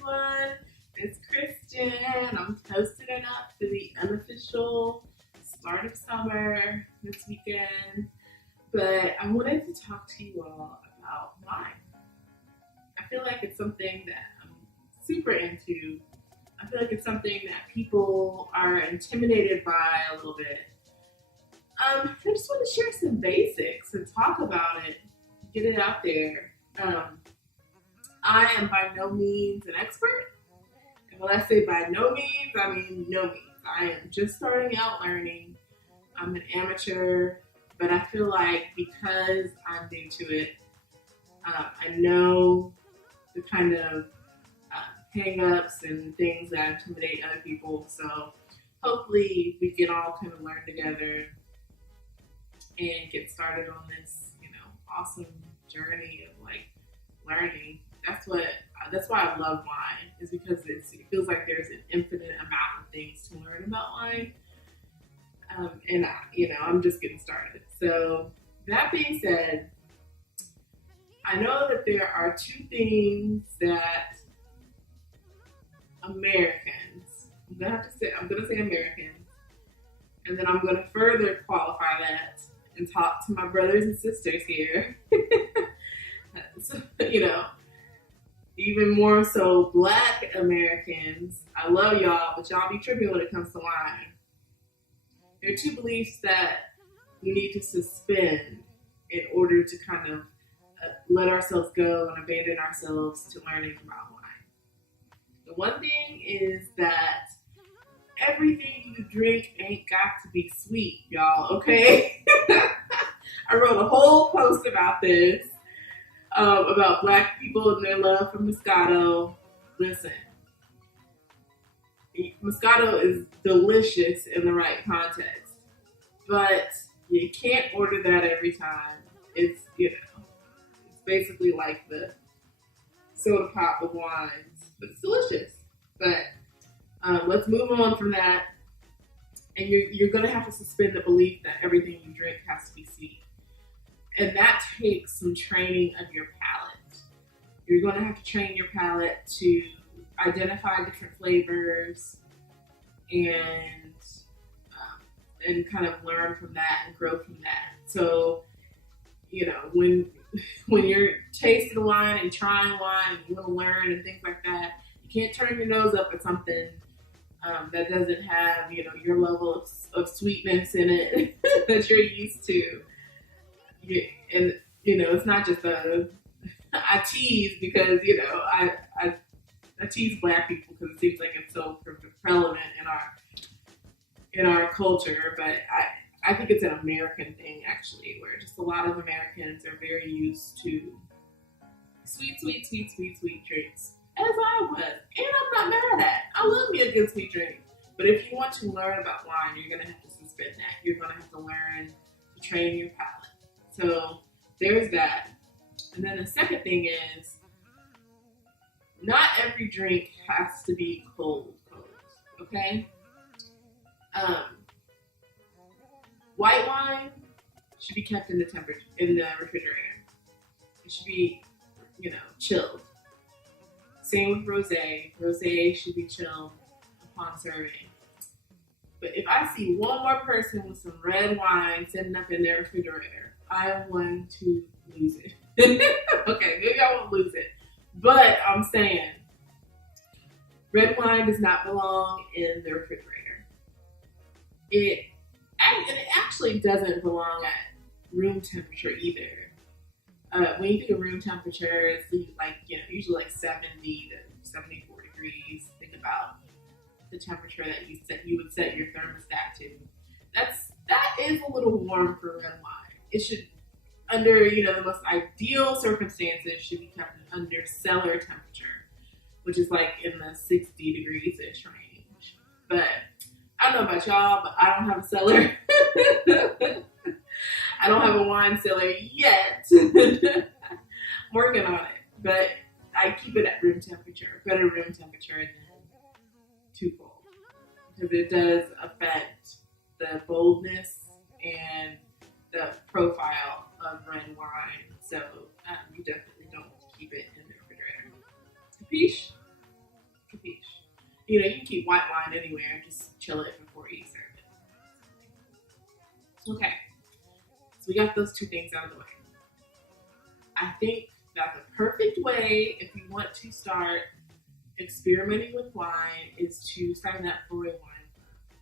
everyone. It's Kristen. I'm toasting it up to the unofficial start of summer this weekend. But I wanted to talk to you all about wine. I feel like it's something that I'm super into. I feel like it's something that people are intimidated by a little bit. I just want to share some basics and talk about it, get it out there. I am by no means an expert. And when I say by no means, I mean no means. I am just starting out learning. I'm an amateur, but I feel like because I'm new to it, I know the kind of hang-ups and things that intimidate other people. So hopefully we can all kind of learn together and get started on this, awesome journey of like learning. That's why I love wine, is because it feels like there's an infinite amount of things to learn about wine. I'm just getting started. So that being said, I know that there are two things that Americans, I'm gonna say Americans, and then I'm gonna further qualify that and talk to my brothers and sisters here. So, even more so Black Americans. I love y'all, but y'all be tripping when it comes to wine. There are two beliefs that we need to suspend in order to kind of let ourselves go and abandon ourselves to learning about wine. The one thing is that everything you drink ain't got to be sweet, y'all, okay? I wrote a whole post about this, about Black people and their love for moscato. Listen, moscato is delicious in the right context, but you can't order that every time. It's basically like the soda pop of wines, but it's delicious. But let's move on from that. And you're going to have to suspend the belief that everything you drink has to be sweet. And that takes some training of your palate. You're going to have to train your palate to identify different flavors and kind of learn from that and grow from that. So, when you're tasting wine and trying wine and you want to learn and things like that, you can't turn your nose up at something that doesn't have, your level of sweetness in it that you're used to. And it's not just I tease because I tease Black people because it seems like it's so prevalent in our culture, but I think it's an American thing actually, where just a lot of Americans are very used to sweet drinks, as I was, and I'm not mad at. I love me a good sweet drink, but if you want to learn about wine, you're gonna have to suspend that. You're gonna have to learn to train your palate. So there's that. And then the second thing is, not every drink has to be cold, okay? White wine should be kept in the refrigerator. It should be, chilled. Same with rosé. Rosé should be chilled upon serving. But if I see one more person with some red wine sitting up in their refrigerator, I'm going to lose it. Okay, maybe I won't lose it. But I'm saying, red wine does not belong in the refrigerator. It actually doesn't belong at room temperature either. When you think of room temperature, it's usually like 70 to 74 degrees. Think about the temperature that you would set your thermostat to. That is a little warm for red wine. It should, under the most ideal circumstances, should be kept under cellar temperature, which is like in the 60 degrees-ish range. But I don't know about y'all, but I don't have a cellar. I don't have a wine cellar yet. I'm working on it, but I keep it at room temperature, better room temperature than too cold, because it does affect the boldness and the profile of red wine. So you definitely don't want to keep it in the refrigerator. Capiche? You know, you can keep white wine anywhere and just chill it before you serve it. Okay, so we got those two things out of the way. I think that the perfect way, if you want to start experimenting with wine, is to sign up for a wine club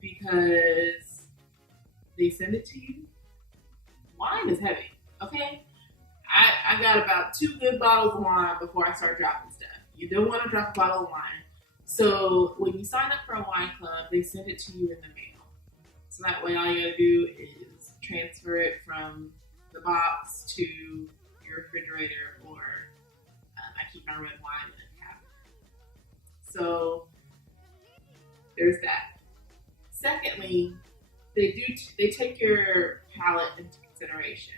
because they send it to you. Wine is heavy, okay? I got about 2 good bottles of wine before I start dropping stuff. You don't want to drop a bottle of wine. So when you sign up for a wine club, they send it to you in the mail. So that way all you gotta do is transfer it from the box to your refrigerator, or I keep my red wine in a cabinet. So there's that. Secondly, they take your palate into consideration.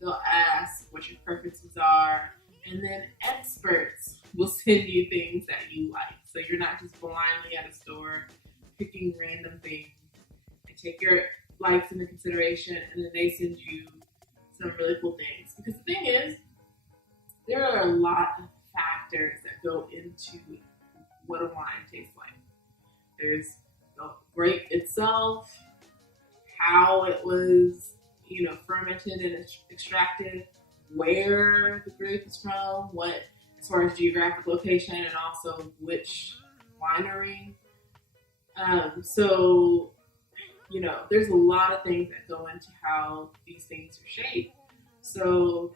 They'll ask what your preferences are, and then experts will send you things that you like. So you're not just blindly at a store picking random things. They take your likes into consideration, and then they send you some really cool things. Because the thing is, there are a lot of factors that go into what a wine tastes like. There's the grape itself, how it was, fermented and extracted, where the grape is from, what, as far as geographic location, and also which winery. So, there's a lot of things that go into how these things are shaped. So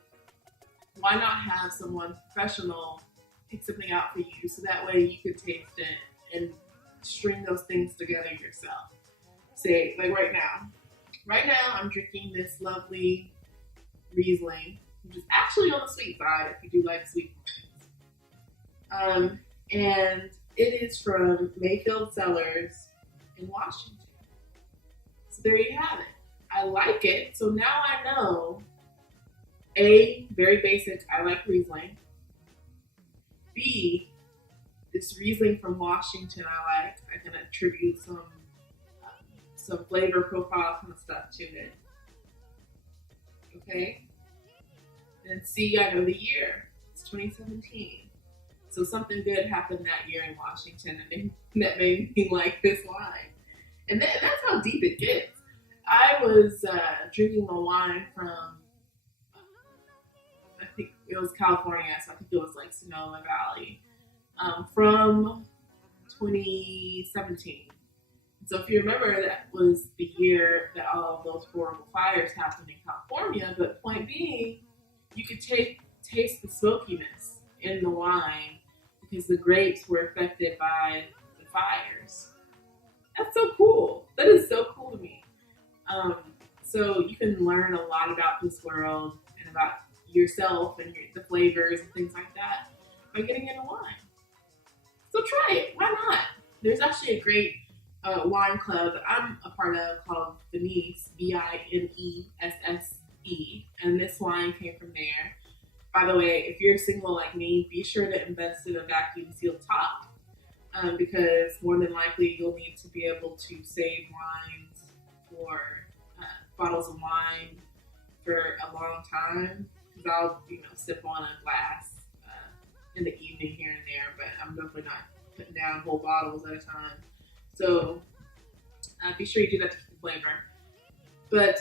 why not have someone professional pick something out for you so that way you can taste it and string those things together yourself. Say, like right now. Right now, I'm drinking this lovely Riesling, which is actually on the sweet side if you do like sweet wines. And it is from Mayfield Cellars in Washington. So there you have it. I like it, so now I know, A, very basic, I like Riesling. B, this Riesling from Washington I like. I can attribute some flavor profile kind of stuff to it. Okay? And C, I know the year. It's 2017. So something good happened that year in Washington that made me like this wine. And that's how deep it gets. I was drinking a wine from, I think it was California, so I think it was like Sonoma Valley, from 2017. So if you remember, that was the year that all of those horrible fires happened in California. But point being, you could taste the smokiness in the wine because the grapes were affected by the fires. That's so cool. That is so cool to me. So you can learn a lot about this world and about yourself and the flavors and things like that by getting into wine. So try it. Why not? There's actually a great wine club that I'm a part of called Vinesse, Vinesse, and this wine came from there. By the way, if you're single like me, be sure to invest in a vacuum sealed top, because more than likely you'll need to be able to save wines or bottles of wine for a long time. Because I'll sip on a glass in the evening here and there, but I'm definitely not putting down whole bottles at a time. So be sure you do that to keep the flavor. But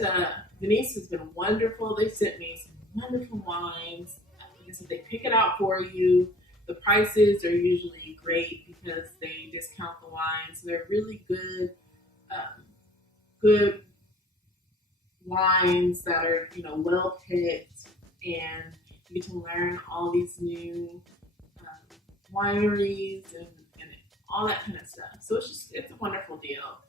Vinesse has been wonderful. They sent me some wonderful wines. Like I said, they pick it out for you. The prices are usually great because they discount the wines. So they're really good, good wines that are well picked, and you get to learn all these new wineries and all that kind of stuff. So it's a wonderful deal.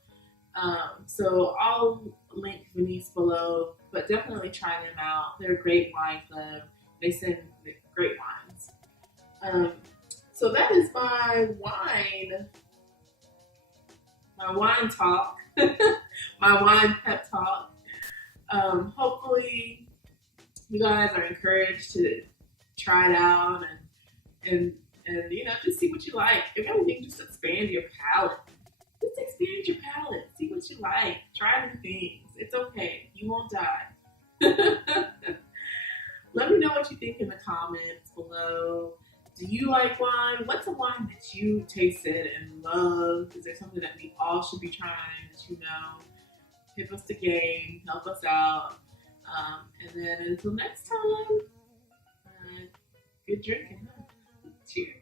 So I'll link Vinesse below, but definitely try them out. They're a great wine club. They send great wines. So that is my wine talk, my wine pep talk. Hopefully you guys are encouraged to try it out and just see what you like. If anything, just expand your palate. Just expand your palate. See what you like. Try new things. It's okay. You won't die. Let me know what you think in the comments below. Do you like wine? What's a wine that you tasted and loved? Is there something that we all should be trying that you know? Give us the game, help us out. And then until next time, good drinking. Cheers.